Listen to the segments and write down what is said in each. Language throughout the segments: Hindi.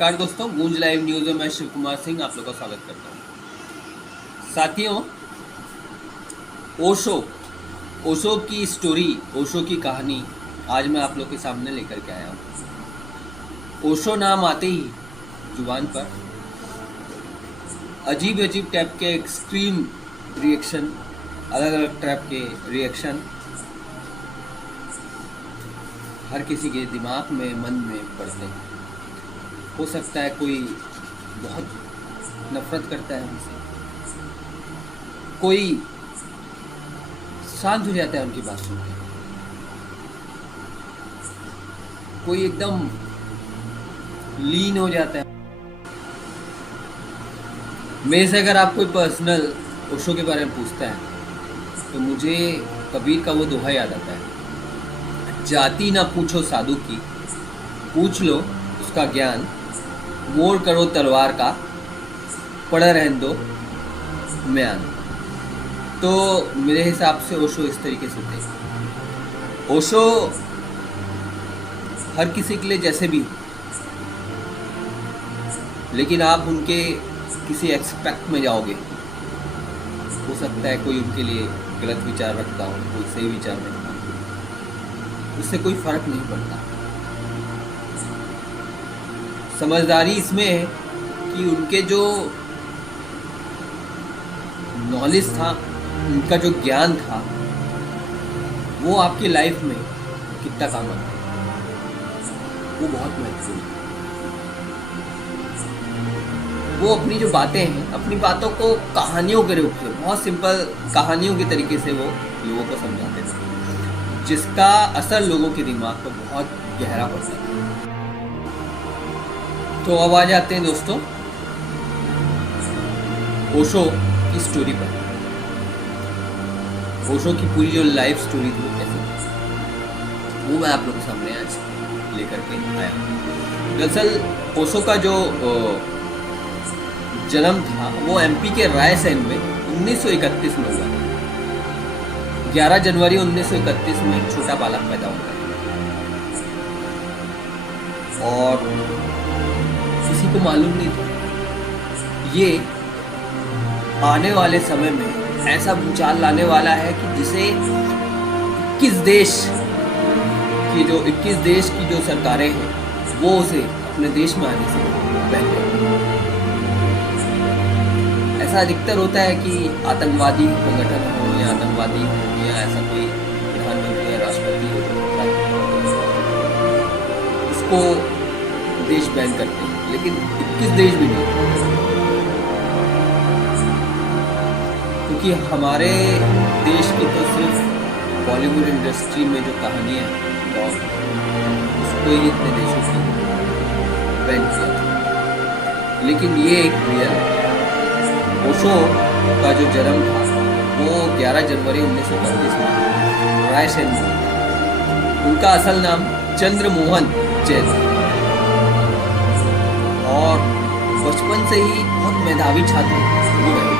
नमस्कार दोस्तों, गूंज लाइव न्यूज़ में मैं शिव कुमार सिंह आप लोगों का स्वागत करता हूं। साथियों, ओशो ओशो की स्टोरी, ओशो की कहानी आज मैं आप लोग के सामने लेकर के आया हूं। ओशो नाम आते ही जुबान पर अजीब अजीब टाइप के एक्सट्रीम रिएक्शन, अलग अलग टाइप के रिएक्शन हर किसी के दिमाग में, मन में पड़ते हैं। हो सकता है कोई बहुत नफरत करता है हमसे, कोई शांत हो जाता है उनकी बात सुनकर, कोई एकदम लीन हो जाता है। मेरे से अगर आप कोई पर्सनल ओशो के बारे में पूछता है तो मुझे कबीर का वो दोहा याद आता है, जाति ना पूछो साधु की, पूछ लो उसका ज्ञान, मोड़ करो तलवार का, पड़ा रहने दो म्यान। तो मेरे हिसाब से ओशो इस तरीके से थे। ओशो हर किसी के लिए जैसे भी, लेकिन आप उनके किसी एक्सपेक्ट में जाओगे, हो सकता है कोई उनके लिए गलत विचार रखता हो, कोई सही विचार रखता हो, उससे कोई फर्क नहीं पड़ता। समझदारी इसमें है कि उनके जो नॉलेज था, उनका जो ज्ञान था, वो आपकी लाइफ में कितना काम आता है, वो बहुत महत्वपूर्ण है। वो अपनी जो बातें हैं, अपनी बातों को कहानियों के रूप से, बहुत सिंपल कहानियों के तरीके से वो लोगों को समझाते थे, जिसका असर लोगों के दिमाग पर बहुत गहरा पड़ता था। तो अब आ जाते हैं दोस्तों ओशो की स्टोरी पर। ओशो की पूरी जो लाइफ स्टोरी थी वो कैसे थी, वो मैं आप लोगों के सामने आज लेकर के आया हूँ। दरअसल ओशो का जो जन्म था वो एमपी के रायसेन में 1931 में हुआ था। 11 जनवरी 1931 में एक छोटा बालक पैदा होता है और किसी को मालूम नहीं था ये आने वाले समय में ऐसा भूचाल लाने वाला है कि जिसे 21 देश की जो सरकारें हैं वो उसे अपने देश में आने से बैन कर दें। ऐसा अधिकतर होता है कि आतंकवादी संगठन हो या आतंकवादी हो या ऐसा कोई प्रधानमंत्री या राष्ट्रपति हो, उसको देश बैन करते हैं, लेकिन 21 देश भी नहीं, क्योंकि हमारे देश की तो सिर्फ बॉलीवुड इंडस्ट्री में जो कहानियाँ हैं उसको ही इतने देशों की बैन किया था। लेकिन ये एक रियल ओशो का जो जन्म था वो 11 जनवरी 1931 में रायसेन में हुआ। उनका असल नाम चंद्रमोहन जैन था और बचपन से ही बहुत मेधावी छात्र वो रहे।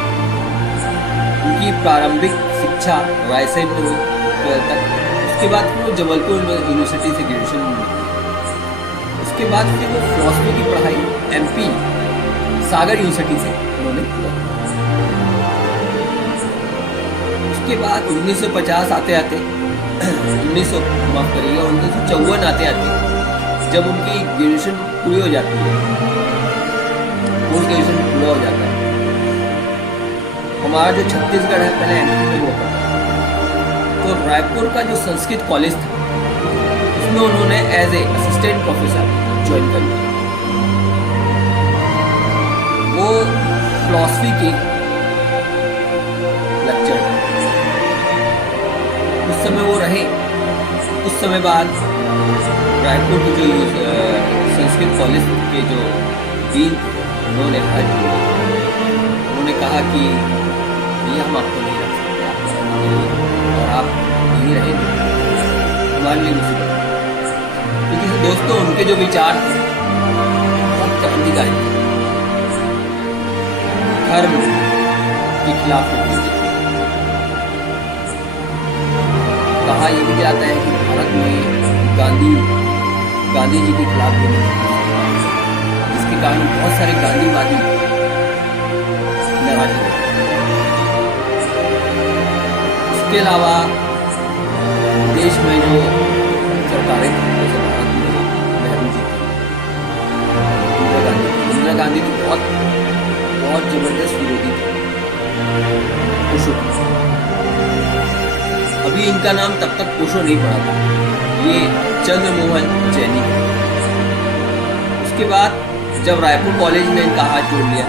उनकी प्रारंभिक शिक्षा रायसेन में हुई 12 तक। उसके बाद फिर वो जबलपुर यूनिवर्सिटी से ग्रेजुएशन में हुई। उसके बाद फिर वो फिलॉसफी की पढ़ाई एमपी सागर यूनिवर्सिटी से उन्होंने किया। उसके बाद 1950 आते आते 1954 आते आते जब उनकी ग्रेजुएशन पूरी हो जाती है, पोस्ट ग्रेजुएशन पूरा हो जाता है, हमारा जो छत्तीसगढ़ है पहले एमपी में हुआ करता, तो रायपुर का जो संस्कृत कॉलेज था उसमें उन्होंने as a assistant professor join कर लिया। वो फिलॉसफी के लेक्चर उस समय वो रहे। उस समय बाद रायपुर के जो संस्कृत कॉलेज के जो डीन, उन्होंने हट किया। उन्होंने कहा कि ये हम आपको नहीं रख सकते और आप नहीं रहेंगे, हमारे लिए मुसीबत। क्योंकि दोस्तों उनके जो विचार थे बहुत क्रांतिकारी थे, धर्म के खिलाफ होते थे। कहा यह भी जाता है कि भारत में गांधी जी के खिलाफ भी, जिसके कारण बहुत सारे गांधीवादी नाराज हुए। इसके अलावा देश में जो सरकारें थी, जैसे भारत में नेहरू जी थी, इंदिरा गांधी तो बहुत जबरदस्त विरोधी थी ओशो की। अभी इनका नाम तब तक ओशो नहीं पड़ा था, ये चंद्रमोहन जैनी थे। उसके बाद जब रायपुर कॉलेज ने इनका हाथ जोड़ लिया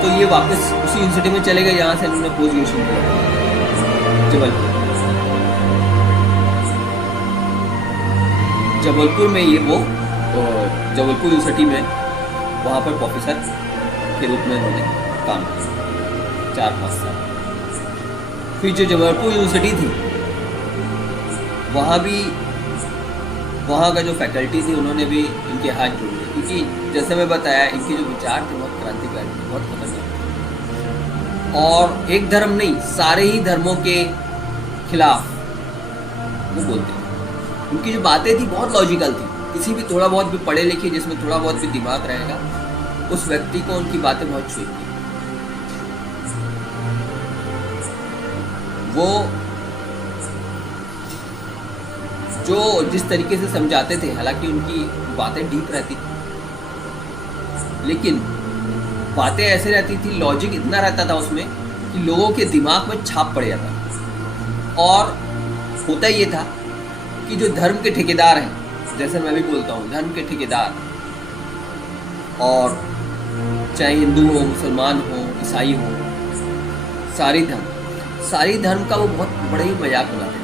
तो ये वापस उसी यूनिवर्सिटी में चले गए जहाँ से इन्होंने पोस्ट ग्रेजुएशन किया, जबलपुर। जबलपुर में ये वो जबलपुर यूनिवर्सिटी में वहाँ पर प्रोफेसर के रूप में उन्होंने काम किया 4-5 साल। फिर जो जबलपुर यूनिवर्सिटी थी वहाँ का जो फैकल्टी थी उन्होंने भी इनके हाथ जोड़ लिए, क्योंकि जैसे मैं बताया इनके जो विचार थे बहुत क्रांतिकारी थे, बहुत खतरनाक। और एक धर्म नहीं, सारे ही धर्मों के खिलाफ वो बोलते थे। उनकी जो बातें थी बहुत लॉजिकल थी। किसी भी थोड़ा बहुत भी पढ़े लिखे, जिसमें थोड़ा बहुत भी दिमाग रहेगा, उस व्यक्ति को उनकी बातें बहुत छुएंगी। वो जो जिस तरीके से समझाते थे, हालांकि उनकी बातें डीप रहती थी, लेकिन बातें ऐसे रहती थी, लॉजिक इतना रहता था उसमें कि लोगों के दिमाग में छाप पड़ जाता। और होता ये था कि जो धर्म के ठेकेदार हैं, जैसे मैं भी बोलता हूँ, धर्म के ठेकेदार, और चाहे हिंदू हो, मुसलमान हो, ईसाई हो, सारी धर्म का वो बहुत बड़े ही मजाक उड़ाते थे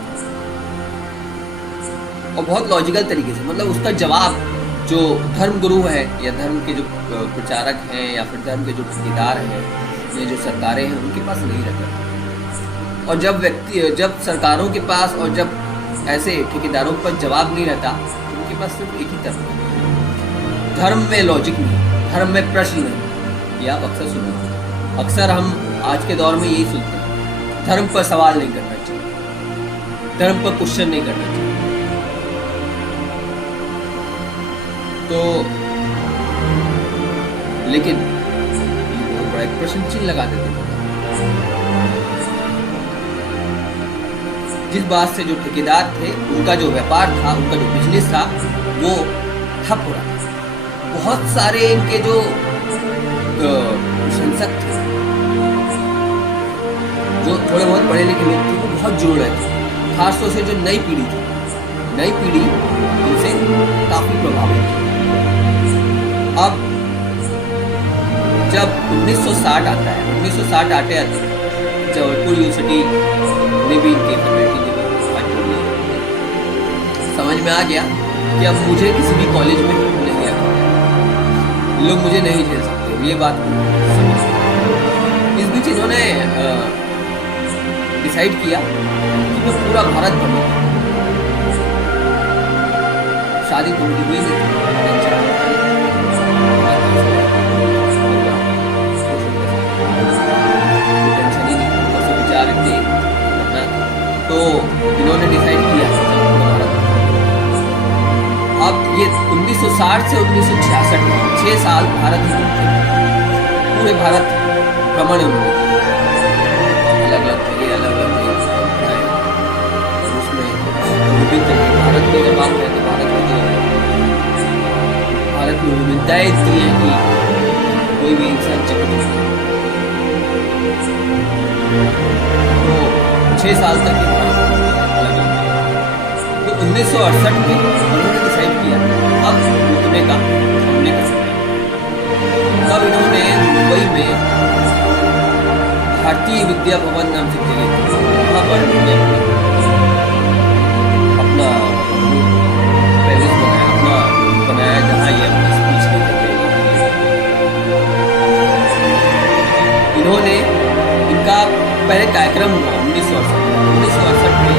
और बहुत लॉजिकल तरीके से। मतलब उसका जवाब जो धर्म गुरु है या धर्म के जो प्रचारक हैं या फिर धर्म के जो ठेकेदार हैं या जो सरकारें हैं, उनके पास नहीं रहता। और जब सरकारों के पास और जब ऐसे ठेकेदारों के पास जवाब नहीं रहता, उनके पास सिर्फ एक ही तरफ है, धर्म में लॉजिक नहीं, धर्म में प्रश्न नहीं। ये आप अक्सर सुनोगे, अक्सर हम आज के दौर में यही सुनते हैं, धर्म पर सवाल नहीं करना चाहिए, धर्म पर क्वेश्चन नहीं करना चाहिए। तो लेकिन ये बहुत बड़ा एक प्रश्न चिन्ह लगा देते थे। जिस बात से जो ठेकेदार थे, उनका जो व्यापार था, उनका जो बिजनेस था, वो ठप हो रहा था। बहुत सारे इनके जो प्रशंसक थे, जो थोड़े बहुत पढ़े लिखे लोग थे, वो बहुत जोड़ रहे थे। खासतौर से जो नई पीढ़ी थी, नई पीढ़ी इनसे काफी प्रभावित थी। अब जब 1960 आता है, 1960 आते जबलपुर यूनिवर्सिटी में भी इनके फैकल्टी ने हाथ जोड़ लिया। समझ में आ गया कि अब मुझे किसी भी कॉलेज में नहीं आना, लोग मुझे नहीं झेल सकते, ये बात समझ। इस बीच इन्होंने डिसाइड किया कि मैं पूरा भारत भ्रमण, शादी तो उनकी हुई नहीं, टेंशन ही नहीं, बस विचार थे। तो इन्होंने डिसाइड किया भारत। अब ये 1960 से 1966 में 6 साल भारत ही पूरे भारत भ्रमण उन्होंने अलग अलग जगह, अलग अलग और उसमें विभिन्न भारत में जब बात करते भारत में विविधताएं इतनी है कि कोई भी इंसान चकित नहीं। तो 6 साल तक अलग अलग। तो 1968 में उन्होंने डिसाइड किया अब रुकने का, थमने का समय। तब इन्होंने मुंबई में भारतीय विद्या भवन नाम से जगह थी, वहाँ पर उन्होंने अपना पैलेस बनाया जहाँ ये अपनी स्पीच देते थे। इन्होंने इनका पहले कार्यक्रम हुआ 1968 में,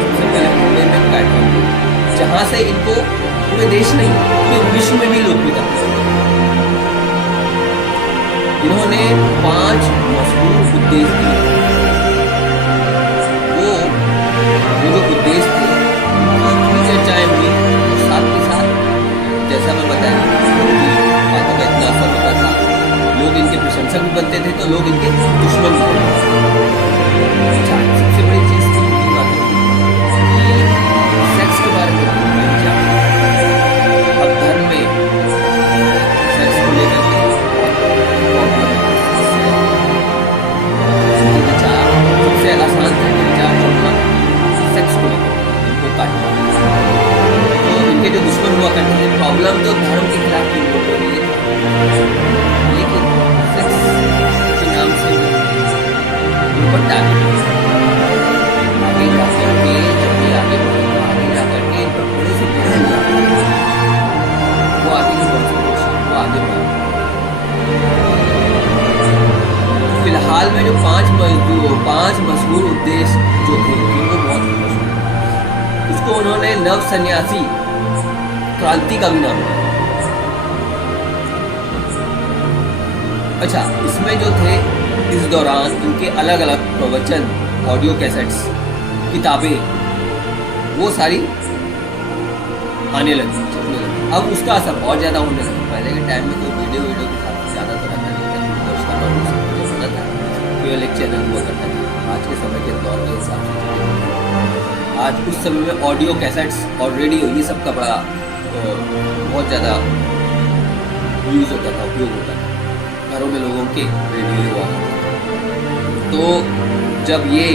सबसे पहले मुंबई में कार्यक्रम हुआ, जहाँ से इनको पूरे देश नहीं, पूरे विश्व में भी लोकप्रियता मिली। इन्होंने 5 मशहूर उद्देश्य दिए। वो जो उद्देश्य थे उनकी चर्चाएं हुई, साथ के साथ जैसा मैं बताया बातें तो लोग इनके दुश्मन भी थे। अच्छा, सबसे बड़ी चीज तो ये बात है कि सेक्स के बारे में कोई नहीं जानता। अब धर्म में सेक्स को लेकर के प्रॉब्लम उनके विचार सबसे आसान थे विचार जोड़ना सेक्स को लेकर इनको काटना। तो इनके जो दुश्मन हुआ करते थे प्रॉब्लम तो धर्म के खिलाफ की लोगों के लिए था, लेकिन सेक्स के नाम से उन पर टारगेट आगे जाकर के जब ये आगे बढ़े तो आगे जाकर के बड़े से बड़े वो आगे की कॉन्सेंट्रेशन वो आगे बढ़े। फिलहाल में जो पांच मशहूर उद्देश्य जो थे जिनको बहुत मशहूर उसको उन्होंने नव सन्यासी क्रांति का भी नाम दिया। अच्छा, इसमें जो थे इस दौरान इनके अलग अलग प्रवचन, ऑडियो कैसेट्स, किताबें वो सारी आने लगी, छपने लगी। अब उसका असर और ज़्यादा होने लगा। पहले के टाइम में कोई वीडियो के साथ ज़्यादा तो रहता नहीं था, उसका नॉलेज होता था, केवल एक चैनल हुआ करता था। आज के समय के दौर के हिसाब से आज उस समय में ऑडियो कैसेट्स और रेडियो ये सब का बड़ा बहुत ज़्यादा यूज़ होता था, उपयोग होता था। घरों में लोगों के रेडियो हुआ करता था। तो जब ये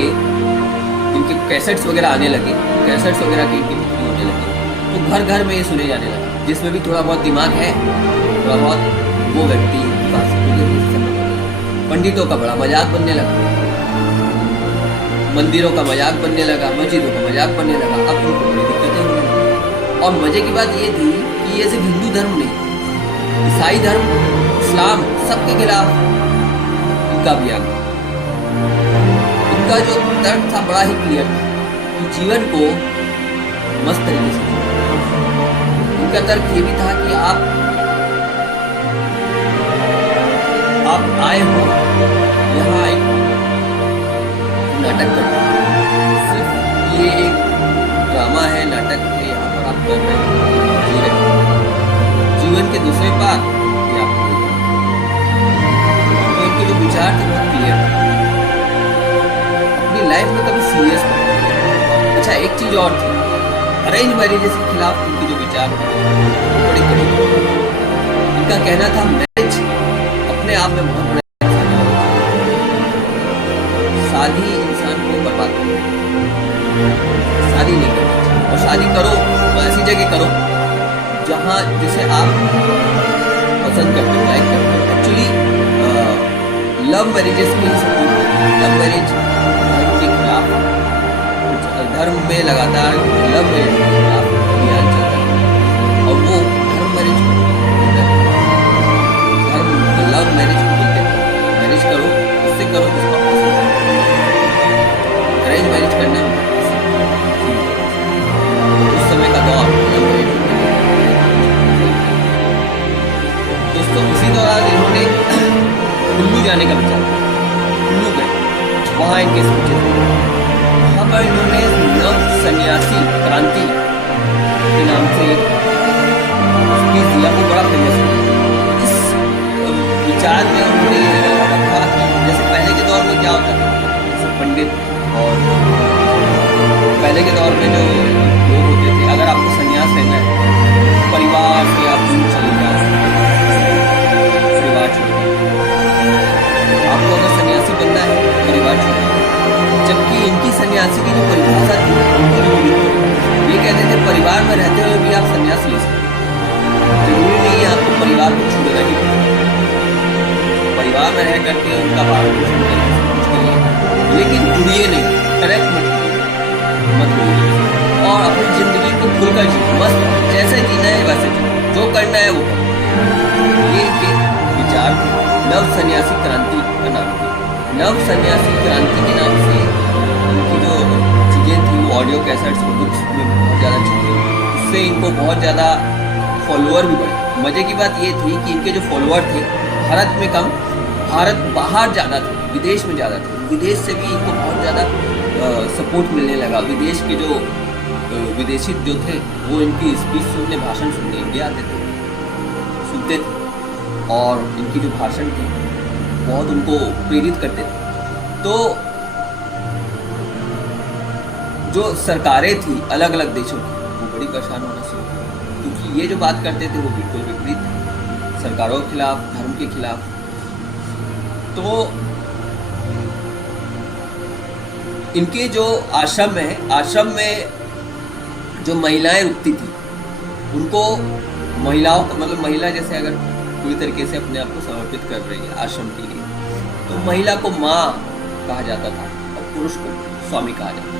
इनके कैसेट्स वगैरह आने लगे, कैसेट्स वगैरह की इनकी बिक्री होने लगी, तो घर घर में ये सुने जाने लगे। जिसमें भी थोड़ा बहुत दिमाग है, थोड़ा बहुत वो व्यक्ति पंडितों का बड़ा मजाक बनने लगा, मंदिरों का मजाक बनने लगा, मस्जिदों का मजाक बनने लगा। अब उनको बड़ी दिक्कतें होने लगी। और मजे की बात ये थी कि ये सिर्फ हिंदू धर्म नहीं, ईसाई धर्म, इस्लाम सबके खिलाफ इनका अभियान। इनका जो तर्क था बड़ा ही क्लियर था कि जीवन को मस्त तरीके से। इनका तर्क ये भी था कि आप आए हो यहाँ एक नाटक करते हैं, सिर्फ ये एक ड्रामा है, नाटक है, यहाँ पर आप कर रहे हैं, जी रहे हैं। जीवन के दूसरे पार ये आप तो इनके जो विचार थे बहुत क्लियर थे, अपनी लाइफ में कभी सीरियस नहीं। अच्छा, एक चीज और थी, अरेंज मैरिजेस के खिलाफ इनके जो विचार थे बड़े कड़े। इनका कहना था मैरिज अपने आप में बहुत बड़ा शादी इंसान को बर्बाद कर, शादी नहीं करनी। और शादी करो तो ऐसी जगह करो जहाँ जिसे आप पसंद करते हो, लाइक करते हो। एक्चुअली लव मैरिजेस में सपोर्ट है। लव मैरिज धर्म के खिलाफ, धर्म में लगातार लव मैरिज के खिलाफ अभियान चल रहा है। और वो धर्म मैरिज धर्म लव मैरिज को बोलते हैं। मैरिज करो उससे करो जिसको पसंद है। अरेंज मैरिज करना उस समय का दौर लव मैरिज। दोस्तों, इसी दौरान इन्होंने कुल्लू जाने का विचार किया। कुल्लू गए, वहाँ इनके सोचे थे। वहाँ पर इन्होंने नव सन्यासी क्रांति के नाम से स्पीच दिया, वो बड़ा फेमस हुआ। इस विचार में उन्होंने रखा कि जैसे पहले के दौर में क्या होता था, जैसे पंडित और पहले के दौर में जो लोग होते थे, अगर आपको संन्यास लेना है परिवार से आप दूर चले जाओ, परिवार छोड़, आपको अगर सन्यासी बनना है परिवार छोड़। जबकि इनकी सन्यासी की जो परिभाषा थी ये कहते थे परिवार में रहते हुए भी आप सन्यास ले सकते, जरूरी नहीं है आपको परिवार को छोड़ना ही पड़ेगा। परिवार में रह करके उनका पालन पोषण करिए, लेकिन जुड़िए नहीं, कनेक्ट मत होइए और अपनी जिंदगी को खुलकर जिए। बस जैसे जीना है वैसे जिए, जो करना है वो करो। ये इनके विचार थे। नव सन्यासी क्रांति का नाम है। नव सन्यासी क्रांति के नाम से इनकी जो चीज़ें थी वो ऑडियो कैसेट्स और बुक्स में बहुत ज़्यादा छपी, उससे इनको बहुत ज़्यादा फॉलोअर भी बढ़े। मज़े की बात ये थी कि इनके जो फॉलोअर थे भारत में कम, भारत बाहर ज़्यादा थे, विदेश में ज़्यादा थे। विदेश से भी इनको बहुत ज़्यादा सपोर्ट मिलने लगा। विदेश के जो विदेशी जो थे वो इनकी स्पीच सुनने, भाषण सुनने इंडिया आते थे, सुनते थे। और इनकी जो भाषण थे बहुत उनको प्रेरित करते थे। तो जो सरकारें थी अलग अलग देशों की, वो बड़ी परेशान होना शुरू हुई, क्योंकि ये जो बात करते थे वो बिल्कुल विपरीत थे, सरकारों के खिलाफ, धर्म के खिलाफ। तो इनके जो आश्रम में जो महिलाएं रुकती थी, उनको महिलाओं का मतलब महिला जैसे अगर पूरी तरीके से अपने आप को समर्पित कर रही है आश्रम के लिए, तो महिला को माँ कहा जाता था और पुरुष को स्वामी कहा जाता था।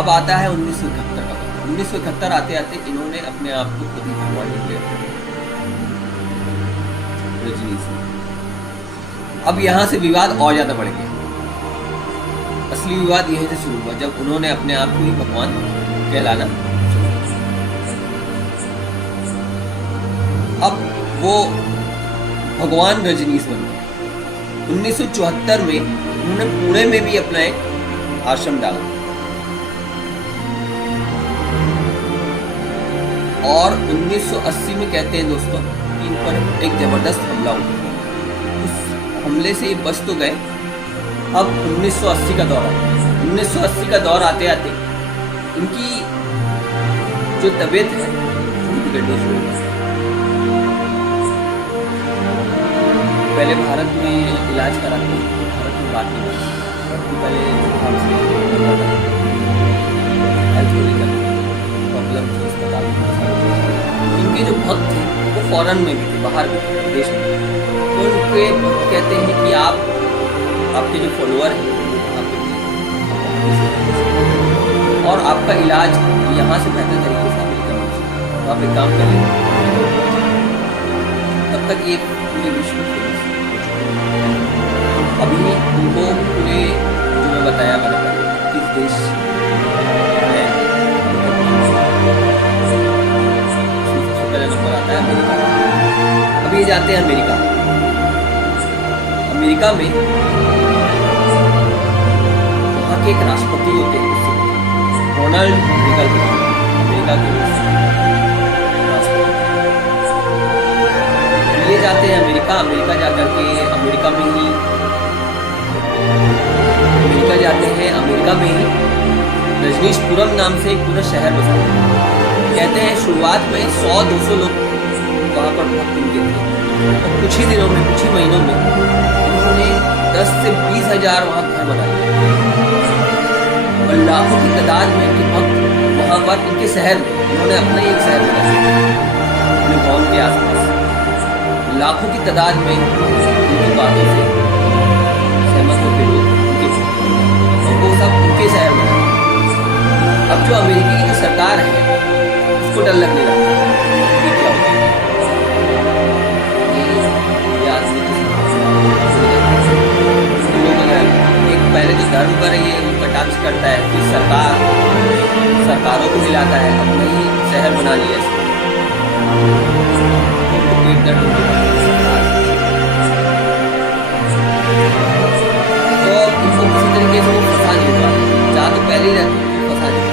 अब आता है 1971 का। 1971 आते आते इन्होंने अपने आप को खुद ही भगवान डिक्लेयर कर दिया, रजनी से। अब यहाँ से विवाद और ज्यादा बढ़ गया। असली विवाद यहीं से शुरू हुआ जब उन्होंने अपने आप को ही भगवान कहलाना शुरू किया। अब वो भगवान रजनीश बन गए। 1974 में उन्होंने पुणे में भी अपना एक आश्रम डाला और 1980 में कहते हैं दोस्तों इन पर एक जबरदस्त हमला हुआ। उस हमले से ये बच तो गए। अब 1980 का दौर आता है। 1980 का दौर आते आते इनकी जो तबीयत है वो बिगड़नी शुरू हो गई। पहले भारत में इलाज कराते हैं, भारत में बात नहीं करते, पहले हेल्थ को लेकर प्रॉब्लम थी अस्पताल में। इनके जो भक्त थे वो फॉरेन में भी थे, बाहर भी थे, विदेश में। तो उनके भक्त कहते हैं कि आपके जो फॉलोअर हैं और आपका इलाज यहाँ से बेहतर तरीके से अमेरिका में हो, तो आप एक काम कर लें। तब तक ये पूरे विश्व में अभी उनको पूरे जो मैं बताया मैंने किस देश में सबसे पहले नंबर आता है अमेरिका। अभी ये जाते हैं अमेरिका। अमेरिका में वहाँ के एक राष्ट्रपति होते हैं रोनाल्ड रेगन, अमेरिका के राष्ट्रपति। ये जाते हैं अमेरिका जाकर के अमेरिका में ही रजनीशपुरम नाम से एक पूरा शहर बसा। कहते हैं शुरुआत में 100-200 लोग वहाँ पर भक्त उनके थे और कुछ ही दिनों में, कुछ ही महीनों में उन्होंने 10 से 20 हज़ार वहाँ घर बनाए और लाखों की तादाद में इनके भक्त वहाँ पर इनके शहर में उन्होंने अपना ही एक शहर बनाया अपने गाँव के आसपास। लाखों की तादाद में उनकी बातों से सहमत होकर लोग और वो सब उनके शहर में। अब जो अमेरिकी की जो सरकार है उसको डर लगने लगा कि क्या होगा। एक पहले जो धर्म पर ये कटाक्ष करता है, फिर सरकारों को हिलाता है, अपना ही शहर बना लिया। तो इनको किसी तरीके से वो फंसा नहीं हुआ, जहाँ तो पहले ही रहते फंसा नहीं।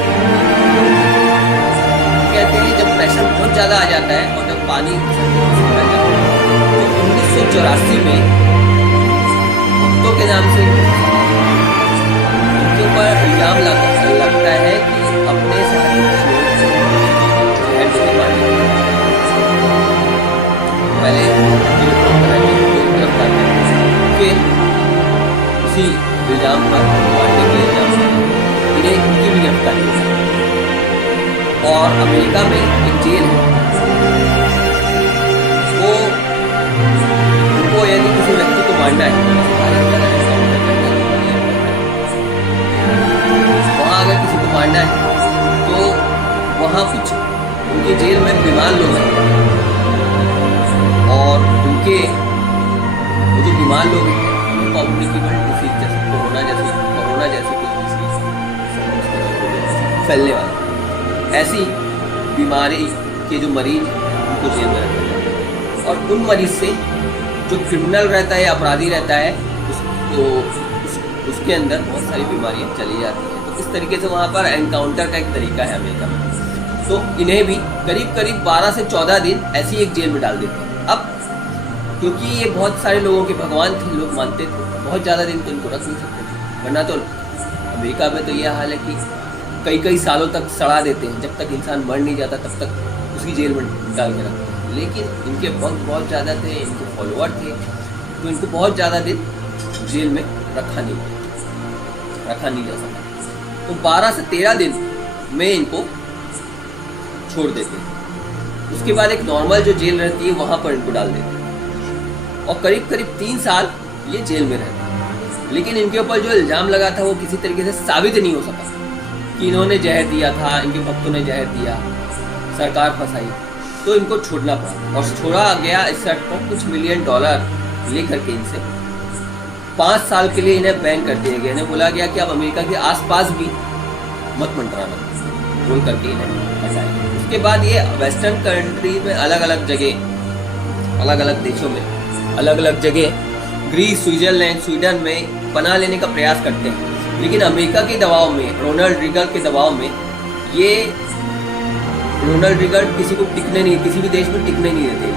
कहते हैं जब प्रेशर बहुत ज़्यादा आ जाता है और जब पानी तो 1984 में भक्तों के नाम से उनके ऊपर इल्जाम लगता है कि अपने शहर पहले फिर उसी इल्जाम पर मारने के इल्जाम इन्हें इनकी भी गिरफ्तारी हुई। और अमेरिका में एक जेल है, वो यदि किसी व्यक्ति को मारना है वहाँ अगर किसी को मारना है तो वहाँ कुछ उनके जेल में बीमार लोग हैं और उनके वो जो बीमार लोग हैं कम्युनिकेबल डिसीज जैसे कोरोना जैसे कोई डिसीज फैलने वाली ऐसी बीमारी के जो मरीज उनको जेल में रखा जाता है। और उन मरीज से जो क्रिमिनल रहता है, अपराधी रहता है, उसके अंदर बहुत सारी बीमारियाँ चली जाती हैं। तो इस तरीके से वहाँ पर एनकाउंटर का एक तरीका है अमेरिका में। तो इन्हें भी करीब 12 से 14 दिन ऐसी एक जेल में डाल देते हैं। अब क्योंकि ये बहुत सारे लोगों के भगवान थे, लोग मानते थे। बहुत ज़्यादा दिन तो इनको रख नहीं सकते थे, वरना तो अमेरिका में तो ये हाल है कि कई कई सालों तक सड़ा देते हैं, जब तक इंसान मर नहीं जाता तब तक उसकी जेल में डाल के रखते हैं। लेकिन इनके भक्त बहुत ज़्यादा थे, इनके फॉलोअर थे, तो इनको बहुत ज़्यादा दिन जेल में रखा नहीं जा सकता। तो 12 से 13 दिन में इनको छोड़ देते हैं। उसके बाद एक नॉर्मल जो जेल रहती है वहाँ पर इनको डाल देते हैं, और करीब करीब 3 साल ये जेल में रहते हैं। लेकिन इनके ऊपर जो इल्ज़ाम लगा था वो किसी तरीके से साबित नहीं हो सका कि इन्होंने जहर दिया था, इनके भक्तों ने जहर दिया, सरकार फंसाई। तो इनको छोड़ना पड़ा, और छोड़ा गया इस शर्त पर कुछ $1 मिलियन लेकर के इनसे 5 साल के लिए इन्हें बैन कर दिया गया। इन्हें बोला गया कि आप अमेरिका के आसपास भी मत मंडराना, बोल करके इन्हें हटाया। उसके बाद ये वेस्टर्न कंट्री में अलग अलग देशों में अलग अलग जगह, ग्रीस, स्विट्जरलैंड, स्वीडन में पनाह लेने का प्रयास करते हैं। लेकिन अमेरिका के दबाव में, रोनाल्ड रीगन के दबाव में, ये रोनाल्ड रीगन किसी भी देश में टिकने नहीं देते।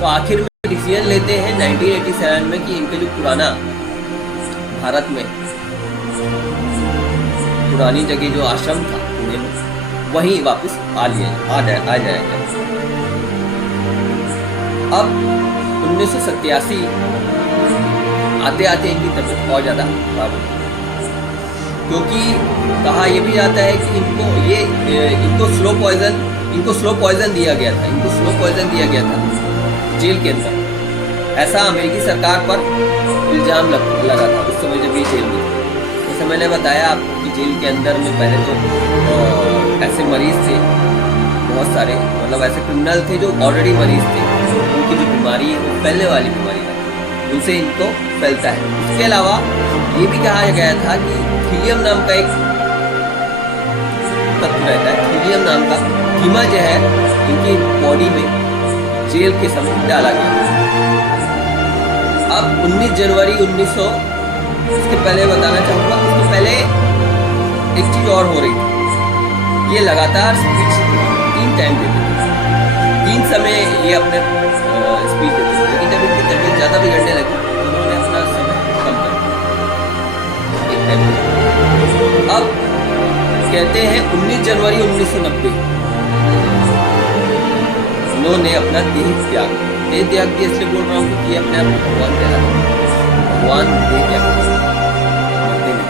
तो आखिर में डिसीजन लेते हैं 1987 में कि इनके जो पुराना भारत में पुरानी जगह जो आश्रम था पुणे में, वहीं वापस आ जाएगा। अब 1987 आते आते इनकी तबीयत और ज़्यादा खराब हो, क्योंकि कहा यह भी जाता है कि इनको स्लो पॉइजन दिया गया था जेल के अंदर। ऐसा अमेरिकी सरकार पर इल्ज़ाम लगा था उस समय जब ये जेल में थे। जैसे मैंने बताया आपको कि जेल के अंदर में पहले तो ऐसे मरीज थे बहुत सारे, मतलब ऐसे क्रिमिनल थे जो ऑलरेडी मरीज थे, उनकी जो बीमारी है वो फैलने वाली बीमारी है, उनसे इनको फैलता है। उसके अलावा ये भी कहा गया था कि थीलियम नाम का एक तत्व रहता है, थीलियम नाम का कीमा जो है इनकी बॉडी में जेल के समय डाला गया। अब 19 जनवरी 1900, इसके पहले बताना चाहूँगा, उसके पहले एक चीज़ और हो रही थी। ये लगातार स्पीच 3 टाइम देते थे, 3 समय ये अपने स्पीच देते थे। लेकिन जब इनकी तबीयत ज़्यादा बिगड़ने लगी तो उन्होंने अपना समय कम कर दिया, 1 टाइम। अब कहते हैं 19 जनवरी 1990 उन्होंने अपना देह त्याग दिया। इसलिए बोल रहा हूँ कि अपने आप को भगवान कह रहा था, भगवान देह त्याग मरते नहीं।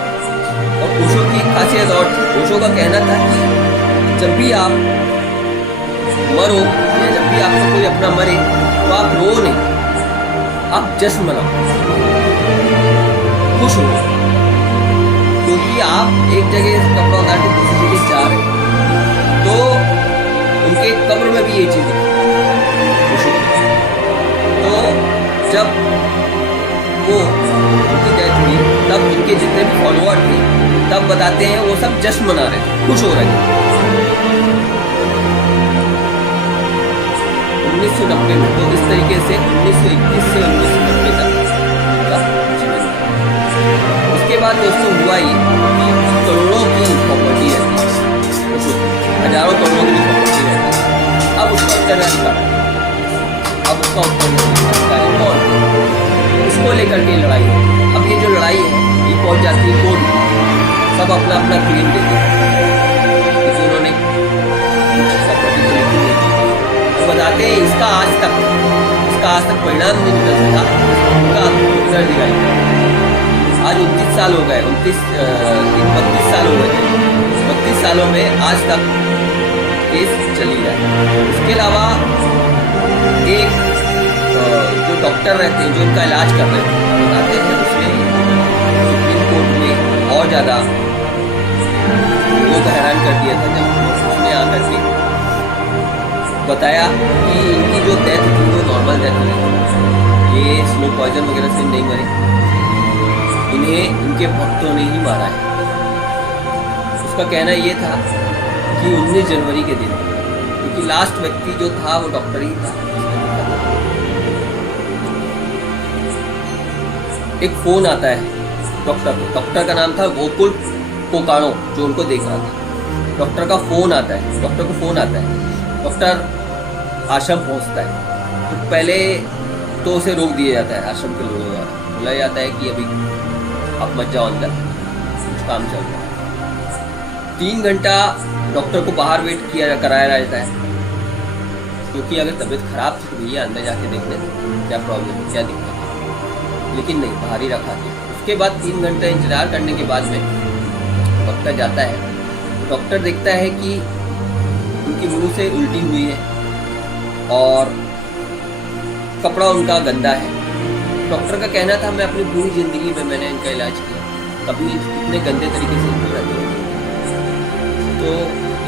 और ओशो की खासियत और थी, ओशो का कहना था कि जब भी आप मरो या जब भी आपका कोई अपना मरे तो आप रो नहीं, आप जश्न मनाओ, खुश हो, क्योंकि आप एक जगह से कपड़ा उतार के दूसरी जगह जा रहे हैं। तो उनके कब्र में भी ये चीज़ है। तो जब वो उनकी डेथ हुई तब इनके जितने भी फॉलोअर थे तब बताते हैं वो सब जश्न मना रहे थे, खुश हो रहे थे। 1990 में, तो इस तरीके से 1921 से 1990 तक उनका जीवन था। उसके बाद दोस्तों हुआ ये कि करोड़ों की प्रॉपर्टी रहती है, हजारों करोड़ों की प्रॉपर्टी रहती है। अब उसका उत्तराधिकारी कौन, इसको लेकर के लड़ाई होती है। अब ये जो लड़ाई है ये पहुंच जाती है कोर्ट में, सब अपना अपना क्लेम देते हैं कि उन्होंने प्रॉपर्टी तो लिखी नहीं थी। तो बताते हैं इसका आज तक परिणाम नहीं निकल सका, उनका उत्तराधिकारी। आज 29 साल हो गए, 32 साल हो गए, 32 सालों में आज तक केस चल ही रहा है। इसके अलावा एक जो डॉक्टर रहते हैं जो इनका इलाज कर रहे हैं, बताते हैं उसने सुप्रीम कोर्ट में और ज़्यादा लोग हैरान कर दिया था जब उसने आकर के बताया कि इनकी जो डेथ थी वो नॉर्मल डेथ नहीं, ये स्लो पॉइजन वगैरह से नहीं मरे, इन्हें इनके भक्तों ने ही मारा है। उसका कहना ये था कि 19 जनवरी के दिन, क्योंकि लास्ट व्यक्ति जो था वो डॉक्टर ही था, एक फोन आता है डॉक्टर का नाम था गोकुल कोकानो, जो उनको देख रहा था। डॉक्टर को फोन आता है, डॉक्टर आश्रम पहुंचता है। तो पहले तो उसे रोक दिया जाता है आश्रम के लोगों द्वारा। बोला जाता है कि अभी आप मत जाओ अंदर, कुछ काम चल रहा है। 3 घंटा डॉक्टर को बाहर वेट किया कराया जाता है, क्योंकि अगर तबीयत खराब थी तो भैया अंदर जाके देख लेते क्या प्रॉब्लम है, क्या दिक्कत है, लेकिन नहीं, बाहर ही रखा दिया। उसके बाद 3 घंटा इंतजार करने के बाद में डॉक्टर जाता है। डॉक्टर देखता है कि उनकी मुंह से उल्टी हुई है और कपड़ा उनका गंदा है। डॉक्टर का कहना था मैं अपनी पूरी ज़िंदगी में मैंने इनका इलाज किया, कभी इतने गंदे तरीके से इनको नहीं किया। तो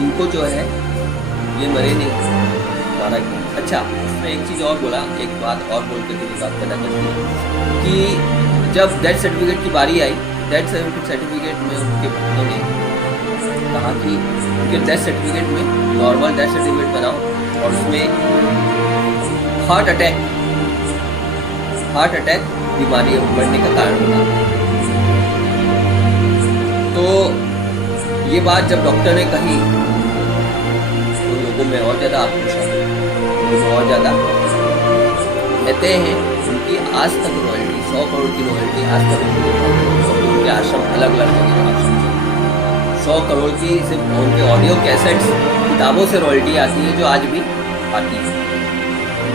इनको जो है ये मरे नहीं, मारा गया। अच्छा, उसमें एक चीज़ और बोला, एक बात और बोल के मेरी बात पता करती है कि जब डेथ सर्टिफिकेट की बारी आई, डेथ सर्टिफिकेट में उनके भक्तों ने कहा कि उनके डेथ सर्टिफिकेट में नॉर्मल डेथ सर्टिफिकेट बनाओ और उसमें हार्ट अटैक बीमारी बढ़ने का कारण बना। तो ये बात जब डॉक्टर ने कही तो लोगों में और ज़्यादा आक्रोश आ गया, और ज़्यादा कहते हैं उनकी आज तक रॉयल्टी 100 करोड़ की रॉयल्टी आज तक उनके आश्रम अलग अलग जगह आश्रम 100 करोड़ की सिर्फ उनके ऑडियो कैसेट्स किताबों से रॉयल्टी आती है, जो आज भी आती है।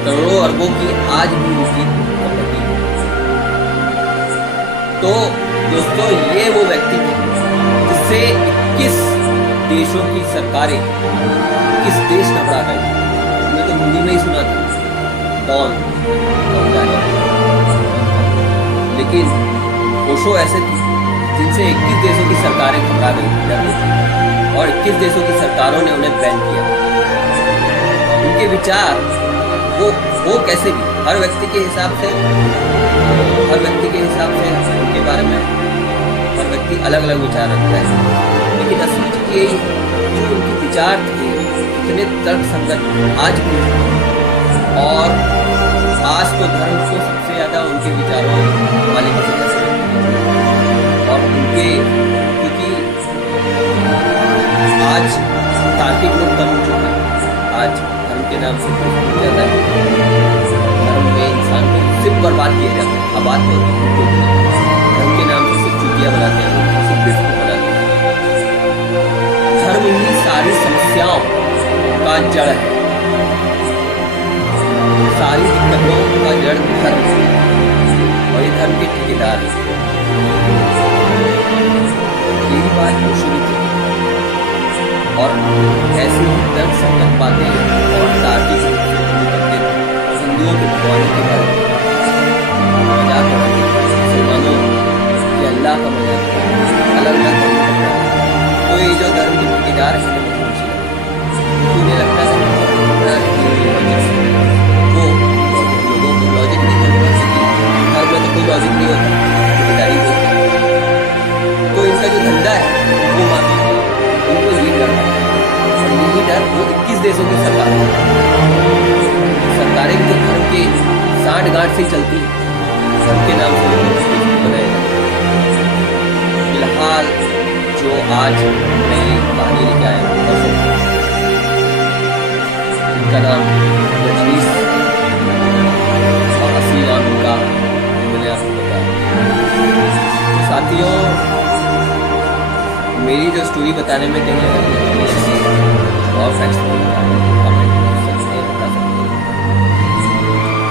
करोड़ों अरबों की आज भी उनकी प्रॉपर्टी है। तो दोस्तों, ये वो व्यक्ति थे जिससे 21 देशों की सरकारें, 21 देश घबरा गए। हमने तो हिंदी में ही सुना था डॉन, लेकिन ओशो ऐसे थे जिनसे 21 देशों की सरकारें घबरा गई और 21 देशों की सरकारों ने उन्हें बैन किया। उनके विचार वो कैसे भी हर व्यक्ति के हिसाब से उनके बारे में हर व्यक्ति अलग अलग विचार रखता है, लेकिन असली चीज़ यही है जो उनके विचार थे इतने तर्कसंगत आज भी, और आज तो धर्म को सबसे ज़्यादा उनके विचारों वाले की वजह से, और उनके क्योंकि आज तार्किक लोग कम हो चुके हैं। आज धर्म के नाम से ज़्यादा धर्म में इंसान को सिर्फ बर्बाद किया जाता है। अब बात होती है धर्म के नाम से सिर्फ चुटिया बनाते हैं, सिर्फ बेवकूफ बनाते हैं। धर्म ही सारी समस्याओं का जड़ है, सारी दिक्कतों का जड़ धर्म है, और ये धर्म के ठेकेदार हैं। यही बात हो शुरू थी, और ऐसी ही तर्क संगत बातें और तार्किक रूप से करते थे। हिंदुओं के भगवानों के बारे में मजाक उड़ाते थे, मुसलमानों के अल्लाह का मजाक उड़ाते, अलग अलग धर्म का मजाक। तो ये जो धर्म के ठेकेदार हैं उन्हें लगता है वो लोगों को लॉजिक नहीं बोल सकती, धर्म में तो कोई लॉजिक नहीं होता, ठेकेदारी होती। तो इनका जो धंधा है वो मानते हैं, उनको ये डर है, और यही डर वो 21 देशों की सरकारें जो धर्म के साठ गांठ से चलती है, धर्म के नाम से बनाए जाते हैं। फिलहाल जो आज मैं ये कहानी लेके आया हूँ, इनका नाम रजनीश और असली नाम उनका मैंने आपको बताया। तो साथियों, मेरी जो स्टोरी बताने में कहीं और फैक्ट्स कमेंट बता सकते हैं,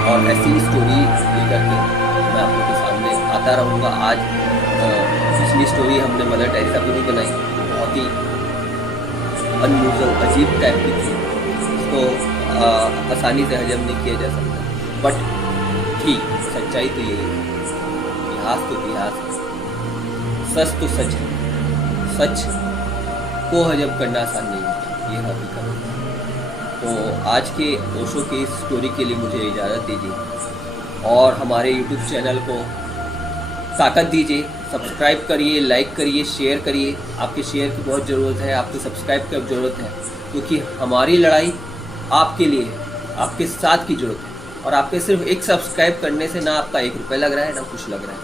और ऐसी ही स्टोरी लेकर के मैं आप लोगों के सामने आता रहूँगा। आज पिछली स्टोरी हमने मदर टेरेसा पे भी बनाई, बहुत ही अनयूजुअल अजीब टाइप की थी, इसको आसानी से हजम नहीं किया जा सकता, बट ठीक सच्चाई तो यही है, इतिहास तो इतिहास है, सच तो सच है, सच को हजम करना आसान नहीं है, ये हकीकत है। तो आज के ओशो की स्टोरी के लिए मुझे इजाज़त दीजिए, और हमारे YouTube चैनल को ताकत दीजिए, सब्सक्राइब करिए, लाइक करिए, शेयर करिए। आपके शेयर की बहुत ज़रूरत है, आपके सब्सक्राइब की ज़रूरत है, क्योंकि हमारी लड़ाई आपके लिए है, आपके साथ की ज़रूरत है। और आपके सिर्फ एक सब्सक्राइब करने से ना आपका 1 रुपये लग रहा है, ना कुछ लग रहा है।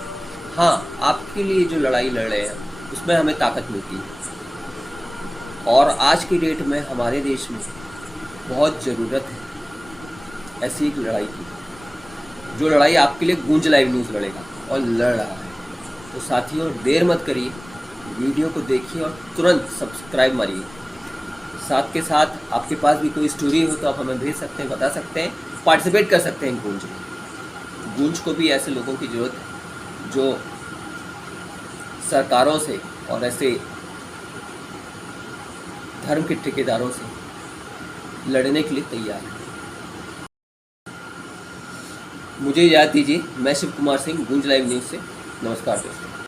हाँ, आपके लिए जो लड़ाई लड़ रहे हैं उसमें हमें ताकत मिलती है, और आज की डेट में हमारे देश में बहुत ज़रूरत है ऐसी एक लड़ाई की, जो लड़ाई आपके लिए गूंज लाइव न्यूज़ लड़ेगा और लड़ रहा है। तो साथियों, देर मत करिए, वीडियो को देखिए और तुरंत सब्सक्राइब मारिए। साथ के साथ आपके पास भी कोई स्टोरी हो तो आप हमें भेज सकते हैं, बता सकते हैं, पार्टिसिपेट कर सकते हैं गूंज में। गूंज को भी ऐसे लोगों की ज़रूरत है जो सरकारों से और ऐसे धर्म के ठेकेदारों से लड़ने के लिए तैयार है। मुझे याद दीजिए, मैं शिव कुमार सिंह, गूंज लाइव न्यूज़ से। नमस्कार दोस्तों।